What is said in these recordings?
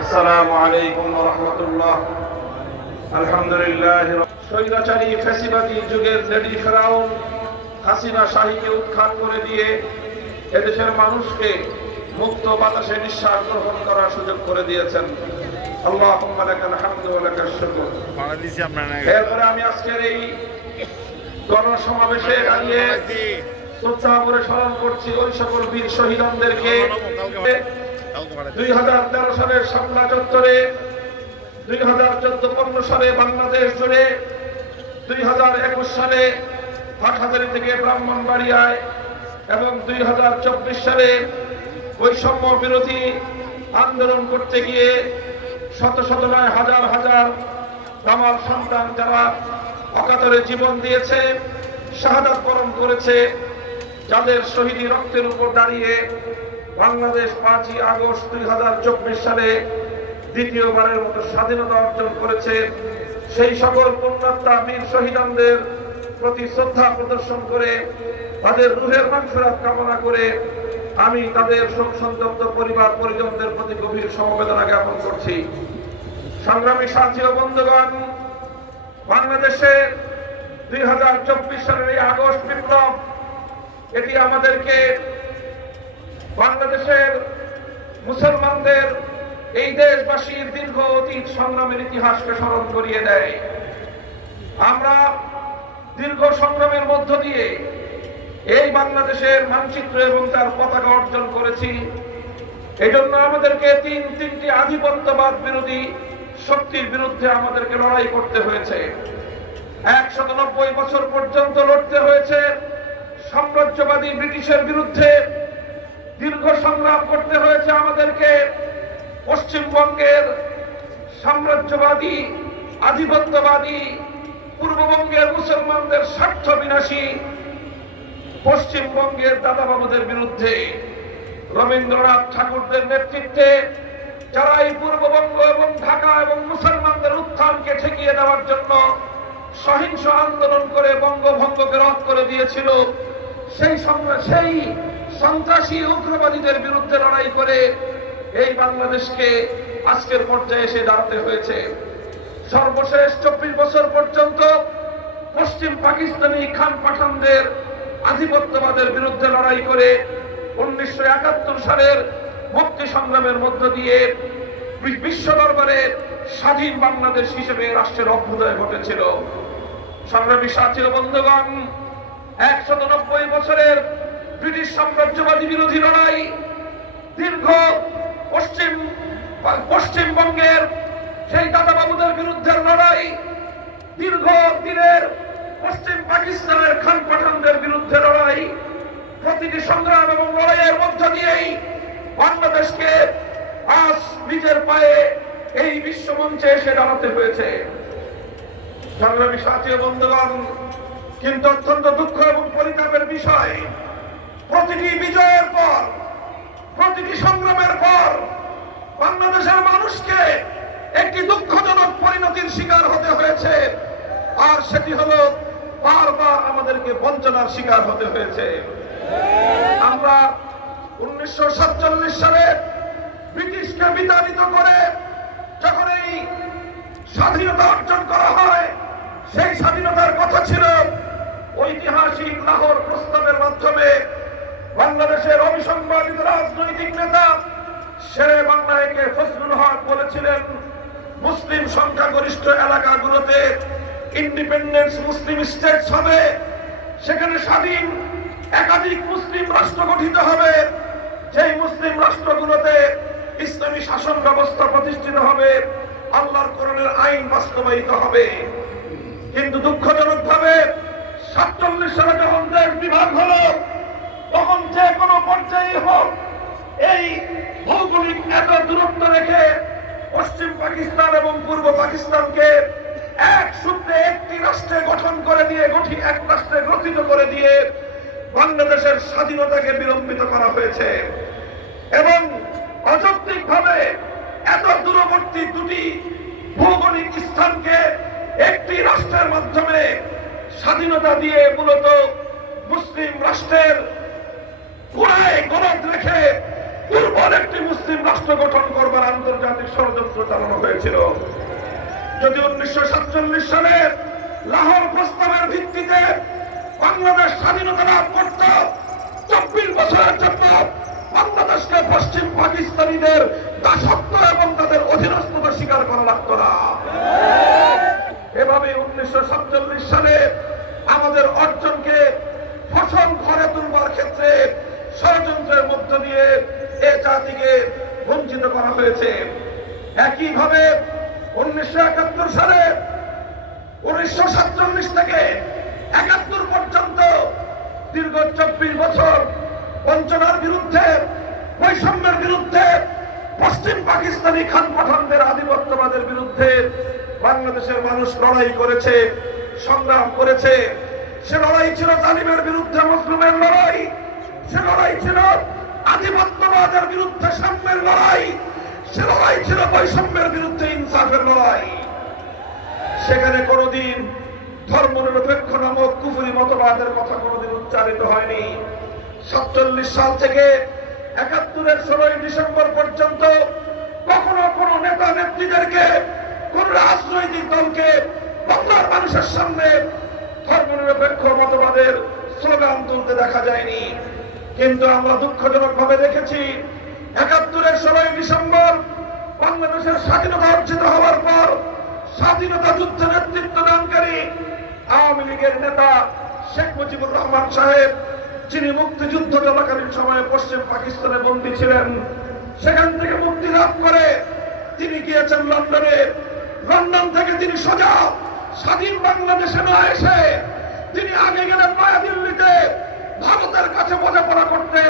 আসসালামু আলাইকুম ওয়া রাহমাতুল্লাহ। আলহামদুলিল্লাহ। স্বৈরাচারী ফ্যাসিবাদী যুগের লেডি ফেরাউন হাসিনা শাহীকে উৎখাত করে দিয়ে এদেশের মানুষকে মুক্ত বাতাসে নিঃশ্বাস গ্রহণ করার সুযোগ করে দিয়েছেন। আল্লাহুম্মা লাকাল হামদু ওয়া লাকাশ শুকর। এরপরে আমি আজকের এই গণসমাবেশে দাঁড়িয়ে শ্রদ্ধা করে স্মরণ করছি ওই সকল বীর শহীদদেরকে। 2013 সালের শাপলা চত্বরে, 2014-15 সালে বাংলাদেশ জুড়ে, 2021 সালে হাটহাজারী থেকে ব্রাহ্মণবাড়িয়ায় এবং 2024 সালে বৈষম্য বিরোধী আন্দোলন করতে গিয়ে শত শত নয় হাজার হাজার আমার সন্তান যারা অকাতরে জীবন দিয়েছে, শাহাদাত বরণ করেছে, যাদের শহীদি রক্তের উপর দাঁড়িয়ে বাংলাদেশ 5ই আগস্ট 2024 সালে দ্বিতীয়বারের মতো স্বাধীনতা অর্জন করেছে, সেই সকল পুণ্যাত্মা বীর শহীদদের প্রতি শ্রদ্ধা প্রদর্শন করে তাদের রুহের মাগফিরাত কামনা করে আমি তাদের শোক সন্তপ্ত পরিবার পরিজনদের প্রতি গভীর সমবেদনা জ্ঞাপন করছি। সংগ্রামী সাথী ও বন্ধুগণ, বাংলাদেশে 2024 সালের এই আগস্ট বিপ্লব এটি আমাদেরকে বাংলাদেশের মুসলমানদের এই দেশবাসীর দীর্ঘ অতীত সংগ্রামের ইতিহাসকে স্মরণ করিয়ে দেয়। আমরা দীর্ঘ সংগ্রামের মধ্য দিয়ে এই বাংলাদেশের মানচিত্র এবং তার পতাকা অর্জন করেছি। এই জন্য আমাদেরকে তিনটি আধিপত্যবাদ বিরোধী শক্তির বিরুদ্ধে আমাদেরকে লড়াই করতে হয়েছে। 190 বছর পর্যন্ত লড়তে হয়েছে সাম্রাজ্যবাদী ব্রিটিশের বিরুদ্ধে। দীর্ঘ সংগ্রাম করতে হয়েছে আমাদেরকে পশ্চিমবঙ্গের সাম্রাজ্যবাদী আধিপত্যবাদী পূর্ববঙ্গের মুসলমানদের স্বার্থ বিনাশী পশ্চিমবঙ্গের দাদাবাবুদের বিরুদ্ধে। রবীন্দ্রনাথ ঠাকুরদের নেতৃত্বে যারা এই পূর্ববঙ্গ এবং ঢাকা এবং মুসলমানদের উত্থানকে ঠেকিয়ে দেওয়ার জন্য সহিংস আন্দোলন করে বঙ্গভঙ্গকে রদ করে দিয়েছিল, সেই সন্ত্রাসী উগ্রবাদীদের বিরুদ্ধে লড়াই করে এই বাংলাদেশকে আজকের পর্যায়ে এসে দাঁড়াতে হয়েছে। সর্বশেষ 24 বছর পর্যন্ত পশ্চিম পাকিস্তানি খান পাঠানদের আধিপত্যবাদের বিরুদ্ধে লড়াই করে 1971 সালের মুক্তি সংগ্রামের মধ্য দিয়ে বিশ্ব দরবারে স্বাধীন বাংলাদেশ হিসেবে রাষ্ট্রের অভ্যুদয় ঘটেছিল। সংগ্রামী সাথী ও বন্ধুগণ, 190 বছরের ব্রিটিশ সাম্রাজ্যবাদী বিরোধী লড়াই, দীর্ঘ পশ্চিমবঙ্গের সেই দাদাবাবুদের বিরুদ্ধে লড়াই, দীর্ঘ দিনের পশ্চিম পাকিস্তানের খান পাঠানদের বিরুদ্ধে লড়াই, প্রতিটি সংগ্রাম এবং লড়াইয়ের মধ্য দিয়েই বাংলাদেশকে আজ নিজের পায়ে এই বিশ্বমঞ্চে এসে দাঁড়াতে হয়েছে। সংগ্রামী সাথী ও বন্ধুগণ, কিন্তু অত্যন্ত দুঃখ এবং পরিতাপের বিষয়, প্রতিটি বিজয়ের পর, প্রতিটি সংগ্রামের পর বাংলাদেশের মানুষকে একটি দুঃখজনক পরিণতির শিকার হতে হয়েছে, আর সেটি হলো বারবার আমাদেরকে বঞ্চনার শিকার হতে হয়েছে। আমরা 1947 সালে ব্রিটিশকে বিতাড়িত করে যখন এই স্বাধীনতা অর্জন করা হয়, সেই স্বাধীনতার কথা ছিল ঐতিহাসিক লাহোর প্রস্তাবের মাধ্যমে বাংলাদেশের অবিসংবাদিত রাজনৈতিক নেতা শেরে বাংলা একে ফজলুল হক বলেছিলেন, মুসলিম সংখ্যাগরিষ্ঠ এলাকাগুলোতে ইন্ডিপেন্ডেন্স মুসলিম স্টেটস হবে, সেখানে স্বাধীন একাধিক মুসলিম রাষ্ট্র গঠিত হবে, যেই মুসলিম রাষ্ট্রগুলোতে ইসলামী শাসন ব্যবস্থা প্রতিষ্ঠিত হবে, আল্লাহর কোরআনের আইন বাস্তবায়িত হবে। কিন্তু দুঃখজনক ভাবে 47 সালে যখন দেশ বিভাগ হলো, তখন যে কোনো পর্যায়ে হোক এই ভৌগোলিক এত দূরত্ব রেখে পশ্চিম পাকিস্তান এবং পূর্ব পাকিস্তানকে এক সূত্রে একটি রাষ্ট্রে গঠন করে দিয়ে এক রাষ্ট্রে গঠিত করে দিয়ে বাংলাদেশের স্বাধীনতাকে বিলম্বিত করা হয়েছে এবং অযৌক্তিকভাবে এত দূরবর্তী দুটি ভৌগোলিক স্থানকে একটি রাষ্ট্রের মাধ্যমে স্বাধীনতা দিয়ে মূলত মুসলিম রাষ্ট্রের গোড়ায় গলদ রেখে রাষ্ট্র গঠন করবার আন্তর্জাতিক ষড়যন্ত্র চালানো হয়েছিল। যদি 1947 সালে লাহোর প্রস্তাবের ভিত্তিতে বাংলাদেশ স্বাধীনতা লাভ করত, 24 বছরের জন্য বাংলাদেশকে পশ্চিম পাকিস্তানিদের দাসত্ব এবং তাদের অধীনস্থতা স্বীকার করা লাগতো না। এভাবে 1947 সালে আমাদের অর্জনকে ফসল ঘরে তুলবার ক্ষেত্রে ষড়যন্ত্রের মধ্য দিয়ে এ জাতিকে বঞ্চিত করা হয়েছে। একইভাবে 1971 সালে 1947 থেকে 71 পর্যন্ত দীর্ঘ 24 বছর বঞ্চনার বিরুদ্ধে, বৈষম্যের বিরুদ্ধে, পশ্চিম পাকিস্তানি খান পাঠানদের আধিপত্যবাদের বিরুদ্ধে বাংলাদেশের মানুষ লড়াই করেছে, সংগ্রাম করেছে। সে লড়াই ছিল জালিমের বিরুদ্ধে মুসলিমের লড়াই, সে লড়াই ছিল আধিপত্যবাদের বিরুদ্ধে সাম্যের লড়াই, সে লড়াই ছিল বৈষম্যের বিরুদ্ধে ইনসাফের লড়াই। সেখানে কোনোদিন ধর্মনিরপেক্ষ নামক কুফরি মতবাদের কথা কোনোদিন উচ্চারিত হয়নি। 47 সাল থেকে 71-এর 16 ডিসেম্বর পর্যন্ত কখনো কোনো নেতা নেত্রীদেরকে, কোন রাজনৈতিক দলকে বাংলার মানুষের সামনে ধর্মনিরপেক্ষ মতবাদের স্লোগান তুলতে দেখা যায়নি। কিন্তু আমরা দুঃখজনক ভাবে দেখেছি 71-এর 16 ডিসেম্বর বাংলাদেশের স্বাধীনতা অর্জিত হওয়ার পর স্বাধীনতা যুদ্ধে নেতৃত্ব দানকারী আওয়ামী লীগের নেতা শেখ মুজিবুর রহমান সাহেব, যিনি মুক্তিযুদ্ধ চলাকালীন সময়ে পশ্চিম পাকিস্তানে বন্দী ছিলেন, সেখান থেকে মুক্তি লাভ করে তিনি গিয়েছেন লন্ডনে। লন্ডন থেকে তিনি সোজা স্বাধীন বাংলাদেশে না এসে তিনি আগে গেলেন নয়াদিল্লিতে ভারতের কাছে বোঝাপড়া করতে।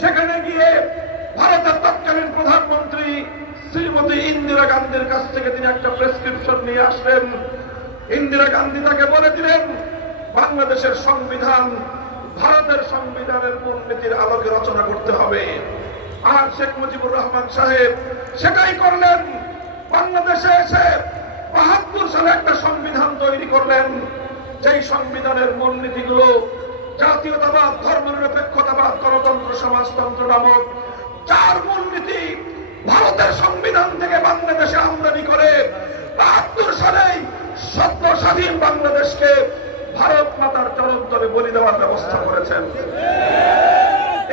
সেখানে গিয়ে ভারতের তৎকালীন প্রধানমন্ত্রী শ্রীমতী ইন্দিরা গান্ধীর কাছ থেকে তিনি একটা প্রেসক্রিপশন নিয়ে আসলেন। ইন্দিরা গান্ধী তাকে বলে দিলেন বাংলাদেশের সংবিধান ভারতের সংবিধানের মূলনীতির আলোকে রচনা করতে হবে। আর শেখ মুজিবুর রহমান সাহেব সেটাই করলেন। বাংলাদেশে এসে 72 সালে একটা সংবিধান তৈরি করলেন, যেই সংবিধানের মূলনীতিগুলো জাতীয়তাবাদ, ধর্মনিরপেক্ষতাবাদ, গণতন্ত্র, সমাজতন্ত্র নামক 4 মূলনীতি ভারতের সংবিধান থেকে বাংলাদেশে আমদানি করে 72 সালেই সদ্য স্বাধীন বাংলাদেশকে ভারত মাতার চরণ তলে বলি দেওয়ার ব্যবস্থা করেছেন।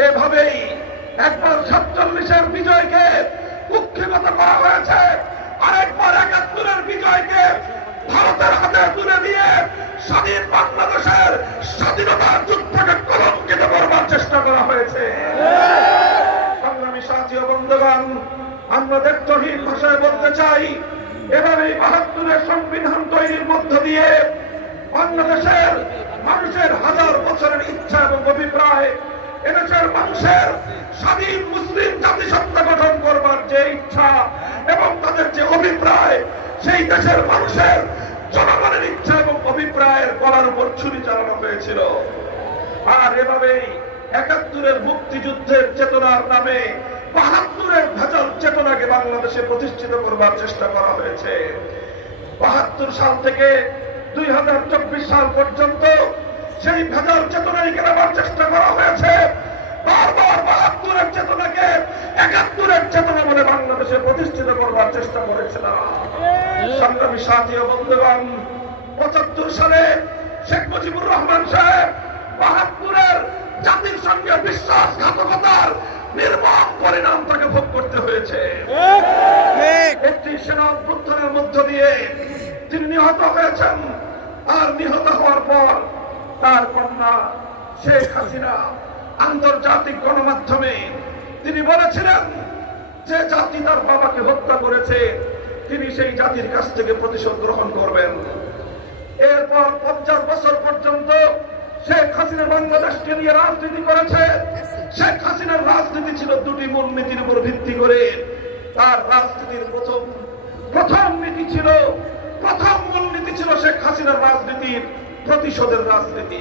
এভাবেই একবার 47-এর বিজয়কে কুক্ষিগত করা হয়েছে, আরেকবার 71-এর বিজয়কে ভারতের হাতে তুলে দিয়ে স্বাধীন বাংলাদেশের স্বাধীনতার যুদ্ধকে কলঙ্কিত করবার চেষ্টা করা হয়েছে। সংগ্রামী সাথী ও বন্ধুগণ, আমরা দায়িত্বহীন ভাষায় বলতে চাই, এভাবে 72-এর সংবিধান তৈরির মধ্য দিয়ে বাংলাদেশের মানুষের হাজার বছরের ইচ্ছা এবং অভিপ্রায়, এদেশের মানুষের স্বাধীন মুসলিম জাতিসত্তা গঠন করবার যে ইচ্ছা এবং তাদের যে অভিপ্রায়, সেই দেশের মানুষের জনগণের ইচ্ছা এবং অভিপ্রায়ের গলার উপর ছুরি চালানো হয়েছিল। আর এভাবেই 71-এর মুক্তিযুদ্ধের চেতনার নামে 72-এর ভেজাল চেতনাকে বাংলাদেশে প্রতিষ্ঠিত করবার চেষ্টা করা হয়েছে। 72 সাল থেকে 2024 সাল পর্যন্ত সেই ভেজাল চেতনায় গেলাবার চেষ্টা করা হয়েছে। বারবার 72-এর চেতনাকে 71-এর চেতনা বলে বাংলাদেশে প্রতিষ্ঠিত করবার চেষ্টা করেছিলাম। সংগ্রামী সাথী ও বন্ধুগণ, 75 সালে শেখ মুজিবুর রহমান সাহেব 72-এর জাতির সঙ্গে বিশ্বাসঘাতকতার নির্মম পরিণাম তাকে ভোগ করতে হয়েছে। একটি সেনা অভ্যুত্থানের মধ্য দিয়ে তিনি নিহত হয়েছেন। আর নিহত হওয়ার পর তার কন্যা শেখ হাসিনা আন্তর্জাতিক গণমাধ্যমে তিনি বলেছিলেন যে জাতি তার বাবাকে হত্যা করেছে, তিনি সেই জাতির কাছ থেকে প্রতিশোধ গ্রহণ করবেন। এরপর 50 বছর পর্যন্ত শেখ হাসিনা বাংলাদেশকে নিয়ে রাজনীতি করেছে। শেখ হাসিনার রাজনীতি ছিল 2টি মূলনীতির উপর ভিত্তি করে। তার রাজনীতির প্রথম নীতি ছিল, প্রথম মূলনীতি ছিল শেখ হাসিনার রাজনীতির প্রতিশোধের রাজনীতি।